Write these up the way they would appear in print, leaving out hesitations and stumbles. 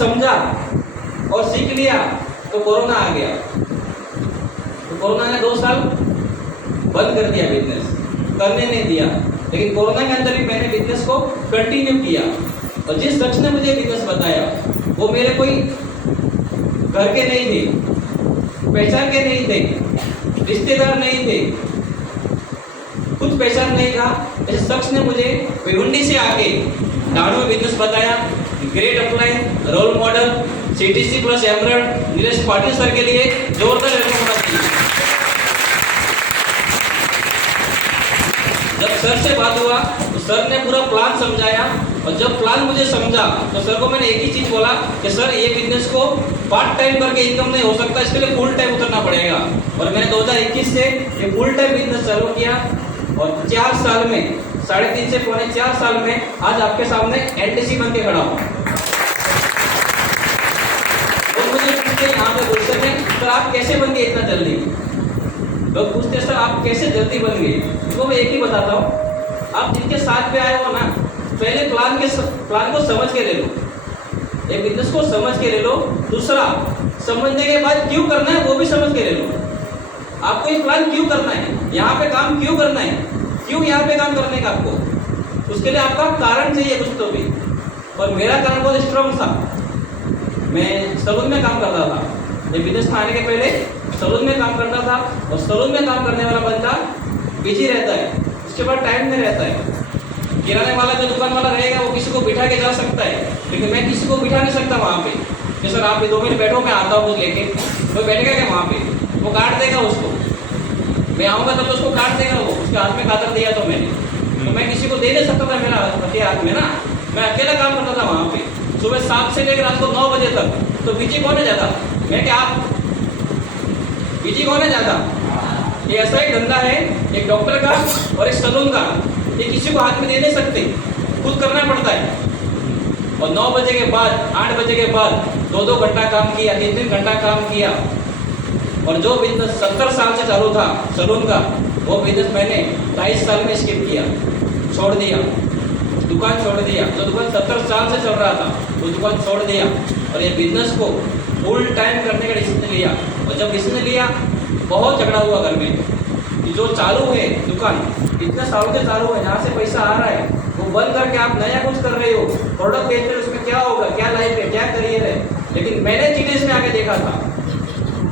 समझा और सीख लिया तो कोरोना आ गया। तो कोरोना ने 2 साल बंद कर दिया, बिजनेस करने नहीं दिया। लेकिन कोरोना के अंदर भी मैंने बिजनेस को कंटिन्यू किया। और जिस शख्स ने मुझे बिजनेस बताया वो मेरे कोई घर के नहीं थे, पहचान के नहीं थे, रिश्तेदार नहीं थे, कुछ पहचान नहीं था। ऐसे शख्स ने मुझे भिवंडी से आके डाणू में बिजनेस बताया। Great upline, role model, CTC plus emerald, Nilesh Patil sir के लिए जोरदार ताली। जब सर से बात हुआ तो सर ने पूरा प्लान समझाया। और जब प्लान मुझे समझा तो सर को मैंने एक ही चीज बोला कि सर ये बिजनेस को पार्ट टाइम करके इनकम नहीं हो सकता, इसके लिए फुल टाइम उतरना पड़ेगा। और मैंने 2021 से ये फुल टाइम बिजनेस चालू किया। और 4 साल में, 3.5 से पौने 4 साल में आज आपके सामने NTC बन के खड़ा हूँ। और मुझे पूछते यहाँ पे गुस्से में, सर आप कैसे बन गए इतना जल्दी? लोग पूछते सर आप कैसे जल्दी बन गए? तो मैं एक ही बताता हूँ, आप जिनके साथ में आए हो ना, पहले प्लान को समझ के ले लो, एक बिजनेस को समझ के ले लो। दूसरा, समझने के बाद क्यों करना है वो भी समझ के ले लो। आपको ये प्लान क्यों करना है, यहाँ पे काम क्यों करना है, क्यों यहाँ पे काम करने का आपको, उसके लिए आपका कारण चाहिए कुछ तो भी। और मेरा कारण बहुत स्ट्रॉन्ग था। मैं सलून में काम करता था, ये बिजनेस आने के पहले सलून में काम करता था। और सलून में काम करने वाला बंदा बिजी रहता है, उसके बाद टाइम नहीं रहता है। किराने वाला जो दुकान वाला रहेगा वो किसी को बिठा के जा सकता है, लेकिन मैं किसी को बिठा नहीं सकता वहाँ पे कि सर आप 2 मिनट बैठो, मैं आता हूँ कुछ लेके। तो बैठेगा क्या वहाँ पे? वो काट देगा उसको। मैं आऊँगा तब तो उसको काट देगा वो, उसके हाथ में कातर दिया तो मैंने, तो मैं किसी को दे नहीं सकता था मेरा हाथ में ना। मैं अकेला काम करता था वहाँ पे, सुबह 7 से लेकर रात को 9 बजे तक। तो बिजी कौन है ज़्यादा, मैं क्या आप? बिजी कौन है ज़्यादा? ये ऐसा ही धंधा है, एक डॉक्टर का और एक सलून का। ये किसी को हाथ में दे नहीं सकते, खुद करना पड़ता है। और 9 बजे के बाद, 8 बजे के बाद 2-2 घंटा काम किया, 3-3 घंटा काम किया। और जो बिजनेस 70 साल से चालू था सलून का, वो बिजनेस मैंने 22 साल में स्किप किया, छोड़ दिया, दुकान छोड़ दिया। जो दुकान 70 साल से चल रहा था वो दुकान छोड़ दिया। और ये बिजनेस को फुल टाइम करने का डिसीजन लिया। और जब डिसीजन लिया, बहुत झगड़ा हुआ घर में कि जो चालू है दुकान, इतने सालों से चालू है, जहाँ से पैसा आ रहा है, वो बंद करके आप नया कुछ कर रहे हो, प्रोडक्ट बेच रहे हो, उसमें क्या होगा, क्या लाइफ है, क्या करियर है। लेकिन मैंने GTS में आके देखा था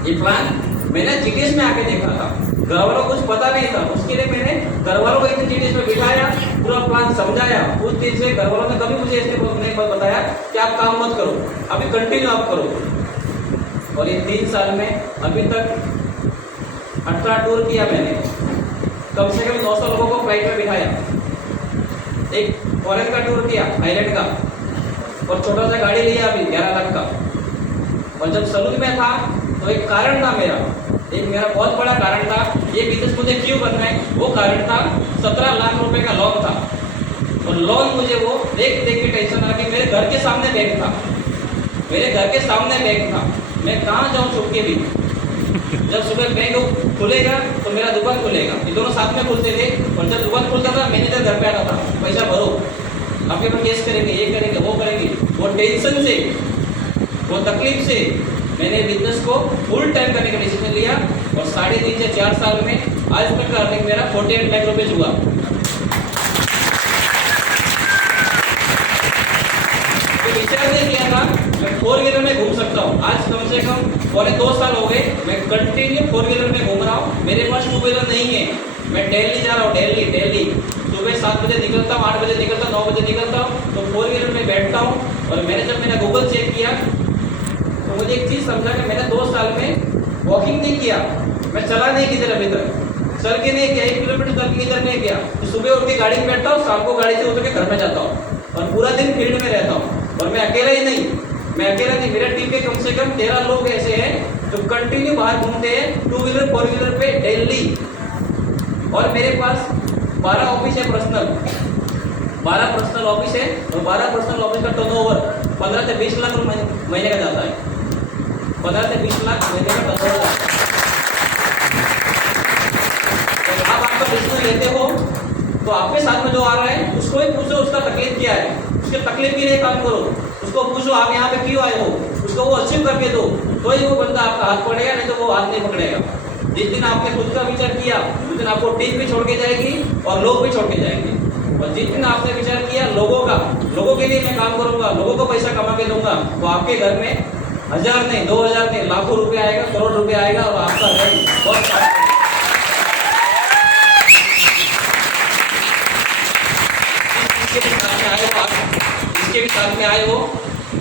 ये प्लान, मैंने GTS में आके देखा था। घर वालों को कुछ पता नहीं था, उसके लिए मैंने घर वालों को इतने GTS में बिठाया, पूरा प्लान समझाया। उस दिन से घर वालों ने कभी मुझे इसलिए नहीं बताया कि आप काम मत करो, अभी कंटिन्यू आप करो। और ये 3 साल में अभी तक 18 टूर किया मैंने, कम से कम 900 लोगों को फ्लाइट में बिठाया, एक फॉरेन का टूर किया, थाईलैंड का, और छोटा सा गाड़ी लिया अभी 11 लाख का। और जब सलून में था तो एक कारण था मेरा, एक मेरा बहुत बड़ा कारण था, ये बिजनेस मुझे क्यों करना है, वो कारण था 17 लाख रुपए का लोन था। और लोन मुझे वो देख देख के टेंशन आ कि मेरे घर के सामने बैंक था, मेरे घर के सामने बैंक था, मैं कहाँ जाऊँ छुप के भी। जब सुबह बैंक खुलेगा तो मेरा दुकान खुलेगा, ये दोनों साथ में खुलते थे। और जब दुकान खुलता था मैनेजर घर पे आता था, पैसा भरो, आपके ऊपर केस करेंगे, ये करेंगे, वो करेंगे। वो टेंशन से, वो तकलीफ से मैंने बिजनेस को फुल टाइम करने का डिसीजन लिया। और 3.5 से 4 साल में आज तक का अर्निंग मेरा 48 लाख रुपए हुआ। तो विचार नहीं किया था मैं 4 व्हीलर में घूम सकता हूँ। आज कम से कम 2 साल हो गए मैं कंटिन्यू 4 व्हीलर में घूम रहा हूँ। मेरे पास 2 व्हीलर नहीं है, मैं दिल्ली जा रहा हूँ, दिल्ली सुबह 7 बजे निकलता हूँ, 8 बजे निकलता हूँ, 9 बजे निकलता हूँ। तो 4 व्हीलर में बैठता हूँ। और मैंने गूगल चेक किया तो मुझे एक चीज समझा कि मैंने 2 साल में वॉकिंग नहीं किया, मैं चला नहीं किधर अभी तक, चल के नहीं किया, 1 किलोमीटर चल के किधर नहीं किया। तो सुबह उठ के गाड़ी में बैठता हूँ, शाम को गाड़ी से उतर के घर में जाता हूँ और पूरा दिन फील्ड में रहता हूँ। और मैं अकेला ही नहीं, मेरा टीम के कम से कम 13 लोग ऐसे हैं जो कंटिन्यू बाहर घूमते हैं 2 व्हीलर 4 व्हीलर पे डेली। और मेरे पास 12 ऑफिस है पर्सनल, 12 पर्सनल ऑफिस है। और 12 पर्सनल ऑफिस का टर्नओवर 15 से 20 लाख महीने का जाता है, 15 से 20 लाख महीने का टर्नओवर जाता है। तो आप आपका बिजनेस लेते हो तो आपके साथ में जो आ रहा है उसको भी पूछो उसका तकलीफ क्या है, उसके तकलीफ के लिए काम करो, उसको पूछो आप यहाँ पे क्यों आए हो, उसको वो अचीव करके दो, तो ही वो बंदा आपका हाथ पकड़ेगा, नहीं तो वो हाथ नहीं पकड़ेगा। जिस दिन आपने खुद का विचार किया उस दिन आपको टीम भी छोड़ के जाएगी और लोग भी छोड़ के जाएंगे। और जिस दिन आपने विचार किया लोगों के लिए मैं काम करूंगा, लोगों को पैसा कमा के दूंगा, तो आपके घर में 1000 नहीं 2000 नहीं लाखों रुपए आएगा, करोड़ रुपए आएगा और आपका घर बहुत इसके भी साथ में आए हो।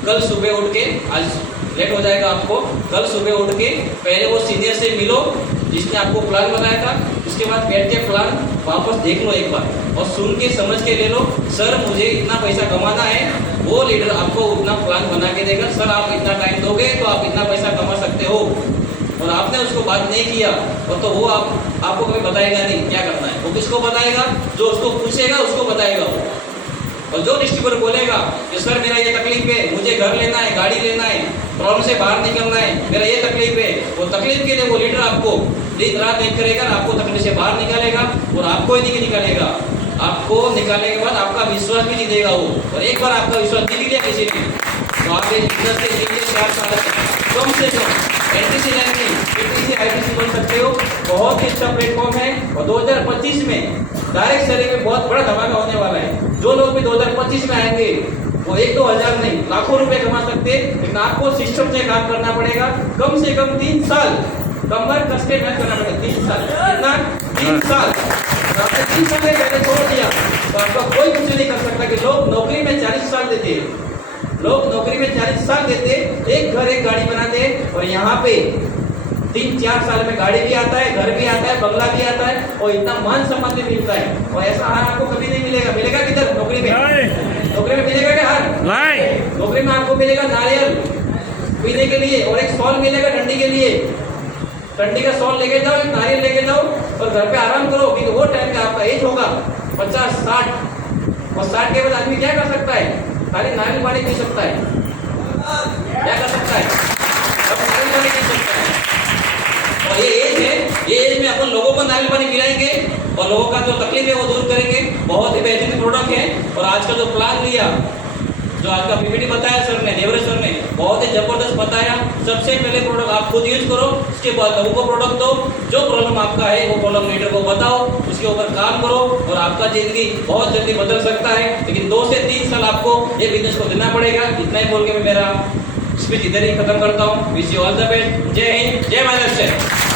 कल सुबह उठ के, आज लेट हो जाएगा आपको, कल सुबह उठ के पहले वो सीनियर से मिलो जिसने आपको प्लान बनाया था, उसके बाद बैठ के प्लान वापस देख लो एक बार और सुन के समझ के ले लो। सर मुझे इतना पैसा कमाना है, वो लीडर आपको उतना प्लान बना के देगा। सर आप इतना टाइम दोगे तो आप इतना पैसा कमा सकते हो, और आपने उसको बात नहीं किया और तो वो आपको कभी बताएगा नहीं क्या करना है। वो किसको बताएगा? जो उसको पूछेगा उसको बताएगा वो। और जो डिस्ट्रीब्यूटर बोलेगा कि सर मेरा ये तकलीफ है, मुझे घर लेना है, गाड़ी लेना है, प्रॉब्लम से बाहर निकलना है, मेरा ये तकलीफ है, वो तकलीफ के लिए वो लीडर आपको दिन रात एक करेगा, आपको तकलीफ से बाहर निकालेगा और आपको ही नहीं निकालेगा। आपको निकालने के बाद आपका विश्वास भी नहीं देगा वो, और एक बार आपका विश्वास जीत लिया किसी ने तो आप एक बिजनेस के लिए 4 साल कम से कम एनटीसी लाइन में पीटीसी आईटीसी बन सकते हो। बहुत ही अच्छा प्लेटफॉर्म है और 2025 में डायरेक्ट सैलरी में बहुत बड़ा धमाका होने वाला है। जो लोग भी 2025 में आएंगे वो 1-2 हजार नहीं लाखों रुपए कमा सकते हैं, लेकिन आपको सिस्टम से काम करना पड़ेगा। कम से कम 3 साल कमर कस के मेहनत करना पड़ेगा। 3 साल कितना? 3 साल। आपने 3 साल में पहले छोड़ दिया तो आपका कोई कुछ नहीं कर सकता। कि लोग नौकरी में 40 साल देते हैं, लोग नौकरी में 40 साल देते, एक घर एक गाड़ी बनाते, और यहाँ पे 3-4 साल में गाड़ी भी आता है, घर भी आता है, बंगला भी आता है और इतना मान सम्मान भी मिलता है। और ऐसा हार आपको कभी नहीं मिलेगा। मिलेगा किधर? नौकरी में। नौकरी में मिलेगा क्या हार? नहीं। नौकरी में आपको मिलेगा नारियल पीने के लिए और एक सॉल मिलेगा ठंडी के लिए। ठंडी का सॉल लेके जाओ, एक नारियल लेके जाओ और घर पे आराम करो। क्योंकि वो टाइम पे आपका एज होगा 50-60, और 60 के बाद आदमी क्या कर सकता है? खाली नारियल पानी पी सकता है। क्या कर सकता है? अब नारियल पानी पी सकता है। और ये एज है, ये एज में अपन लोगों को नारियल पानी पिलाएंगे और लोगों का जो तकलीफ है वो दूर करेंगे। बहुत ही बेहतरीन प्रोडक्ट है। और आज का जो प्लान लिया, जो आज का पीपीटी बताया सर ने, देवरे सर ने, बहुत ही जबरदस्त बताया। सबसे पहले प्रोडक्ट आप खुद यूज करो, उसके बाद लोगों को प्रोडक्ट दो। जो प्रॉब्लम आपका है वो प्रॉब्लम लीडर को बताओ, उसके ऊपर काम करो और आपका जिंदगी बहुत जल्दी बदल सकता है। लेकिन 2 से 3 साल आपको ये बिजनेस को देना पड़ेगा। इतना ही बोल के मैं मेरा स्पीच इधर ही खत्म करता हूँ। Wish you all the best. जय हिंद, जय महाराष्ट्र।